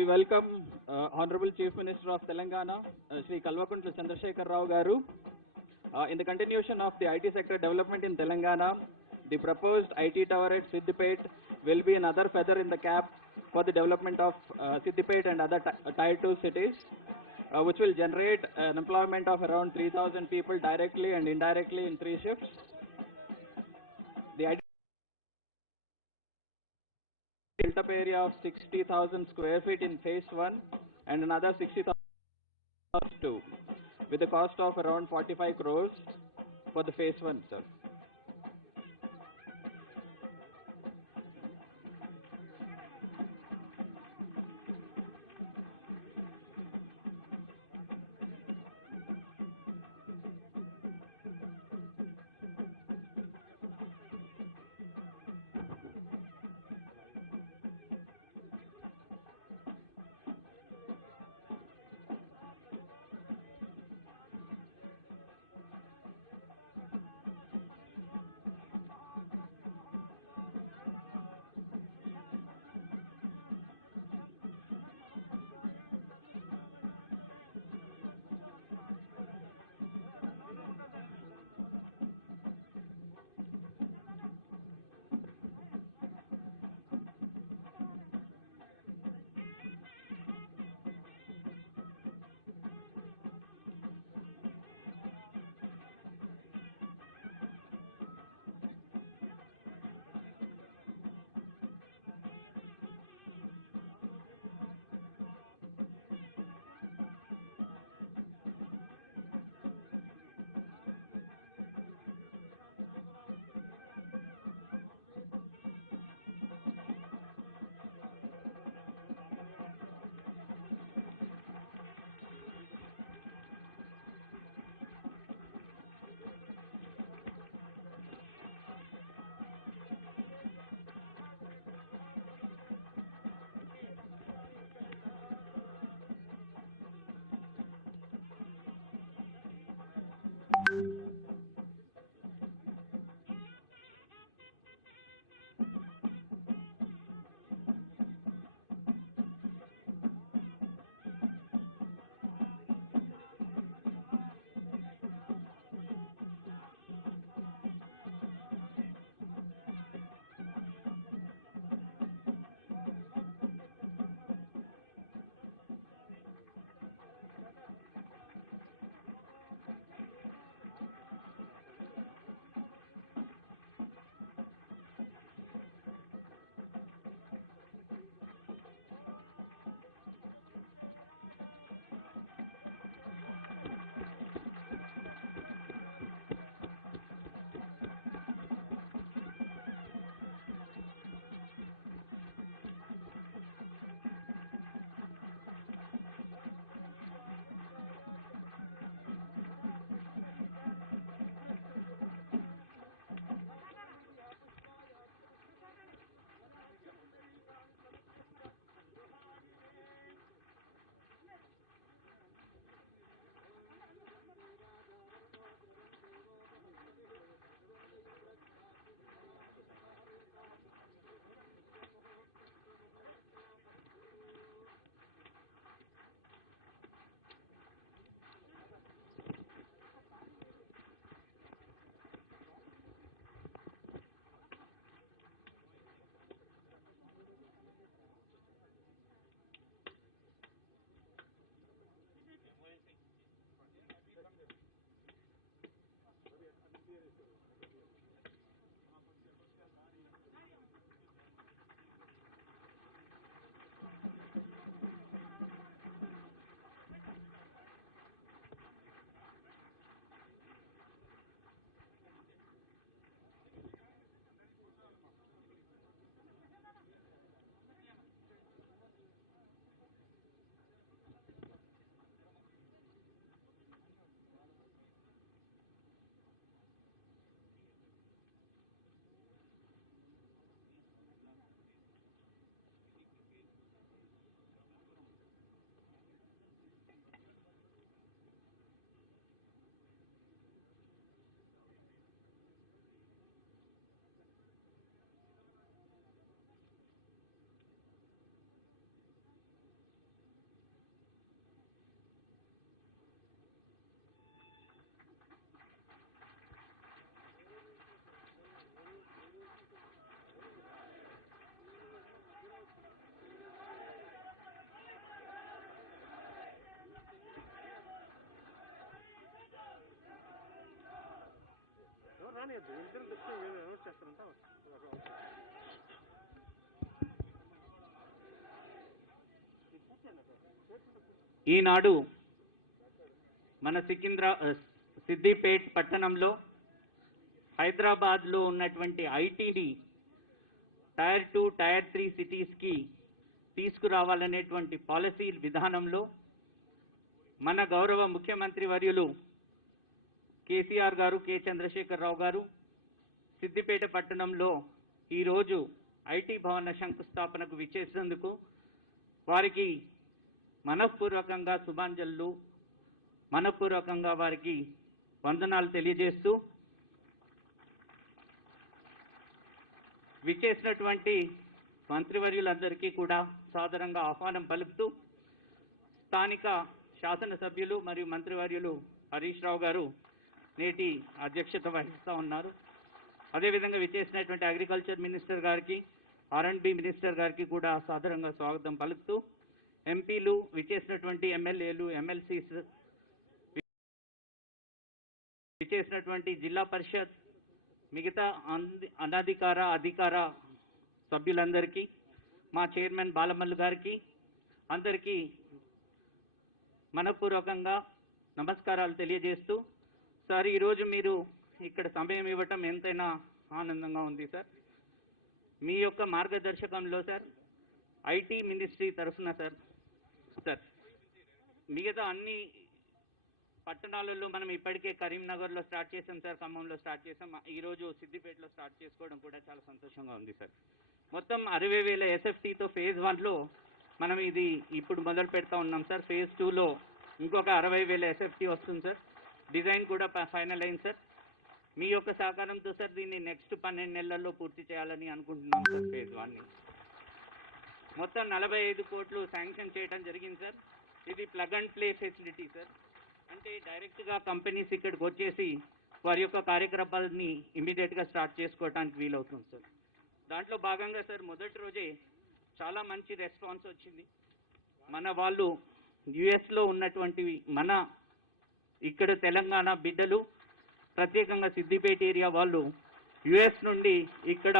we welcome Honorable Chief Minister of Telangana, Shri Kalvakuntla Chandrasekhar Rao Garu. In the continuation of the IT sector development in Telangana, the proposed IT tower at Siddipet will be another feather in the cap for the development of Siddipet and other Tier 2 cities, which will generate an employment of around 3,000 people directly and indirectly in 3 shifts. The IT built-up area of 60,000 square feet in phase 1 and another 60,000 2, with a cost of around 45 crores for the phase 1, sir. ఈనాడు మన సిద్దిపేట్ పట్టణంలో హైదరాబాద్లో ఉన్నటువంటి ఐటీని tyre 2, tyre 3 సిటీస్కి తీసుకురావాలనేటువంటి policy విధానంలో మన గౌరవ ముఖ్యమంత్రి వర్యులు కేసీఆర్ గారు, కె చంద్రశేఖరరావు గారు సిద్దిపేట పట్టణంలో ఈరోజు ఐటీ భవన శంకుస్థాపనకు విచ్చేసినందుకు వారికి మనఃపూర్వకంగా శుభాంజలు, మనఃపూర్వకంగా వారికి వందనాలు తెలియజేస్తూ విచ్చేసినటువంటి మంత్రివర్యులందరికీ కూడా సాదరంగా ఆహ్వానం పలుకుతూ స్థానిక శాసనసభ్యులు మరియు మంత్రివర్యులు హరీష్ రావు గారు నేటి అధ్యక్షత వహిస్తూ ఉన్నారు. అదేవిధంగా విచ్చేసినటువంటి అగ్రికల్చర్ మినిస్టర్ గారికి, R&B మినిస్టర్ గారికి కూడా సాదరంగా స్వాగతం పలుకుతూ ఎంపీలు, విచ్చేసినటువంటి ఎమ్మెల్యేలు, ఎమ్మెల్సీస్, విచ్చేసినటువంటి జిల్లా పరిషత్, మిగతా అధికార సభ్యులందరికీ, మా చైర్మన్ బాలమల్లు గారికి అందరికీ మనపూర్వకంగా నమస్కారాలు తెలియజేస్తూ, సార్ ఈరోజు మీరు ఇక్కడ సమయం ఇవ్వటం ఎంతైనా ఆనందంగా ఉంది సార్. మీ యొక్క మార్గదర్శకంలో సార్ ఐటీ మినిస్ట్రీ తరఫున సార్ మిగతా అన్ని పట్టణాలలో మనం ఇప్పటికే కరీంనగర్లో స్టార్ట్ చేసాం సార్, ఖమ్మంలో స్టార్ట్ చేసాం, ఈరోజు సిద్దిపేటలో స్టార్ట్ చేసుకోవడం కూడా చాలా సంతోషంగా ఉంది సార్. మొత్తం 60,000 SFTతో ఫేజ్ 1లో మనం ఇది ఇప్పుడు మొదలు పెడతా ఉన్నాం సార్. ఫేజ్ 2లో ఇంకొక 60,000 SFT వస్తుంది సార్. డిజైన్ కూడా ఫైనల్ అయింది సార్. మీ యొక్క సహకారంతో సార్ దీన్ని నెక్స్ట్ 12 నెలల్లో పూర్తి చేయాలని అనుకుంటున్నాం సార్. ఫేజ్ 1ని మొత్తం 45 కోట్లు శాంక్షన్ చేయడం జరిగింది సార్. ఇది plug and play facility sir. అంటే డైరెక్ట్గా కంపెనీస్ ఇక్కడికి వచ్చేసి వారి యొక్క కార్యకలాపాలని ఇమీడియట్గా స్టార్ట్ చేసుకోవడానికి వీలవుతుంది సార్. దాంట్లో భాగంగా సార్ మొదటి రోజే చాలా మంచి రెస్పాన్స్ వచ్చింది. మన వాళ్ళు యుఎస్లో ఉన్నటువంటి మన ఇక్కడ తెలంగాణ బిడ్డలు, ప్రత్యేకంగా సిద్దిపేట ఏరియా వాళ్ళు యుఎస్ నుండి ఇక్కడ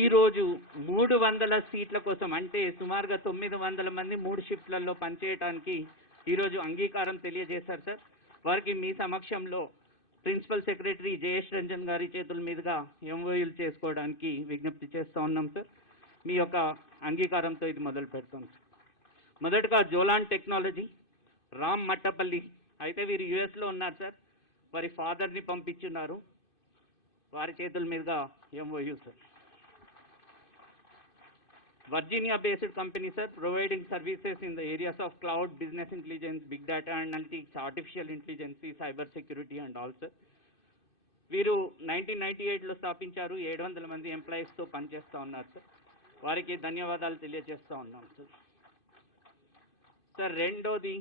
ఈరోజు 300 సీట్ల కోసం, అంటే సుమారుగా 900 మంది 3 షిఫ్ట్లలో పనిచేయడానికి ఈరోజు అంగీకారం తెలియజేశారు సార్. వారికి మీ సమక్షంలో ప్రిన్సిపల్ సెక్రటరీ జయేష్ రంజన్ గారి చేతుల మీదుగా ఎంఓయూలు చేసుకోవడానికి విజ్ఞప్తి చేస్తూ ఉన్నాం సార్. మీ యొక్క అంగీకారంతో ఇది మొదలు పెడతాం సార్. మొదటగా జోలాన్ టెక్నాలజీ, రామ్ మట్టపల్లి, అయితే వీరు యుఎస్లో ఉన్నారు సార్. వారి ఫాదర్ని పంపించున్నారు, వారి చేతుల మీదుగా MoU sir. Virginia based company sir, providing services in the areas of cloud, business intelligence, big data analytics, artificial intelligence, cyber security and all sir. వీరు 1998లో స్థాపించారు. 700 మంది ఎంప్లాయీస్తో పనిచేస్తూ ఉన్నారు సార్. వారికి ధన్యవాదాలు తెలియజేస్తూ ఉన్నాం సార్. సార్ రెండోది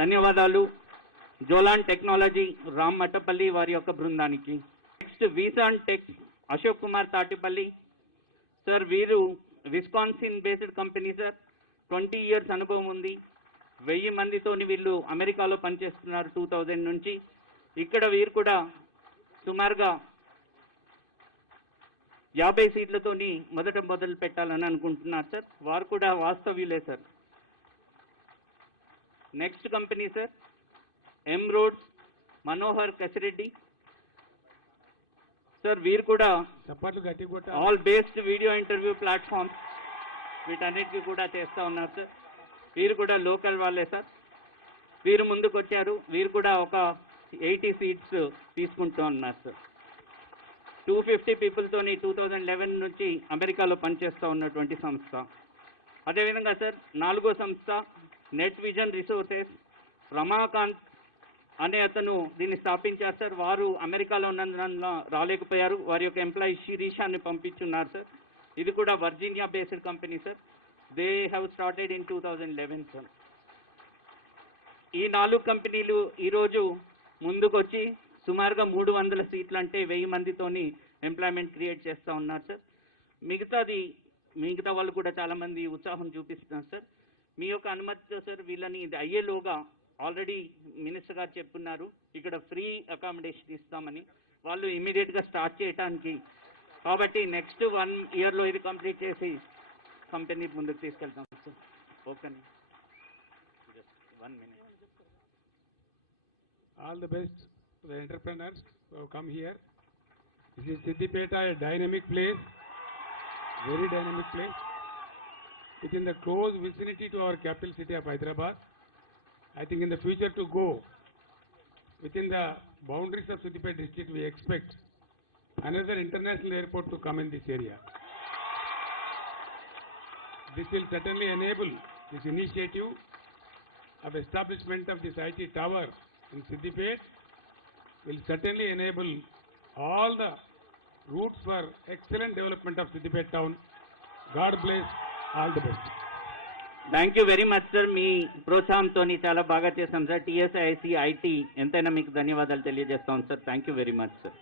ధన్యవాదాలు జోలాన్ టెక్నాలజీ, రామ్ మట్టపల్లి వారి యొక్క బృందానికి. నెక్స్ట్ వీసాన్ టెక్, అశోక్ కుమార్ తాటిపల్లి సార్. వీరు Wisconsin based company sir. 20 years అనుభవం ఉంది. 1000 మందితోని వీళ్ళు అమెరికాలో పనిచేస్తున్నారు 2000 నుంచి. ఇక్కడ వీరు కూడా సుమారుగా 50 సీట్లతోని మొదలు పెట్టాలని అనుకుంటున్నారు సార్. వారు కూడా వాస్తవ్యులే సార్. నెక్స్ట్ కంపెనీ సార్ ఎమ్రోడ్స్, మనోహర్ కసిరెడ్డి సార్. వీరు కూడా all based video interview platforms వీటన్నిటికీ కూడా చేస్తూ ఉన్నారు సార్. వీరు కూడా లోకల్ వాళ్ళే సార్. వీరు ముందుకు వచ్చారు. వీరు కూడా ఒక 80 సీట్స్ తీసుకుంటూ ఉన్నారు సార్. 250 పీపుల్తోని 2011 నుంచి అమెరికాలో పనిచేస్తూ ఉన్నటువంటి సంస్థ. అదేవిధంగా సార్ 4వ సంస్థ నెట్ విజన్ రిసోర్సెస్, రమాకాంత్ అనే అతను దీన్ని స్థాపించారు సార్. వారు అమెరికాలో ఉన్నందున రాలేకపోయారు. వారి యొక్క ఎంప్లాయీ శిరీషాన్ని పంపించున్నారు సార్. ఇది కూడా Virginia based company sir. They have started in 2011 sir. ఈ 4 కంపెనీలు ఈరోజు ముందుకు వచ్చి సుమారుగా 300 సీట్లు, అంటే 1000 మందితోని ఎంప్లాయ్మెంట్ క్రియేట్ చేస్తూ ఉన్నారు సార్. మిగతా వాళ్ళు కూడా చాలామంది ఉత్సాహం చూపిస్తున్నారు సార్. మీ యొక్క అనుమతితో సార్ వీళ్ళని ఇది అయ్యేలోగా ఆల్రెడీ మినిస్టర్ గారు చెప్పున్నారు ఇక్కడ ఫ్రీ అకామిడేషన్ ఇస్తామని, వాళ్ళు ఇమీడియట్గా స్టార్ట్ చేయడానికి. కాబట్టి నెక్స్ట్ 1 yearలో ఇది కంప్లీట్ చేసి కంపెనీ ముందుకు తీసుకెళ్తాం sir. Okay, just 1 minute. All the best to the entrepreneurs who have come here. This is Siddipeta, a dynamic place, very dynamic place, within the close vicinity to our capital city of Hyderabad. I think in the future to go, within the boundaries of Siddipeta district, we expect another international airport to come in this area. This will certainly enable this initiative of establishment of this IT tower in Siddipeta, will certainly enable all the routes for excellent development of Siddipeta town. God bless, all the best. Thank you very much sir. మీ ప్రోత్సాహంతో చాలా బాగా చేశాం sir. TSIC IT ఎంతైనా మీకు ధన్యవాదాలు తెలియజేస్తాం sir. Thank you very much sir.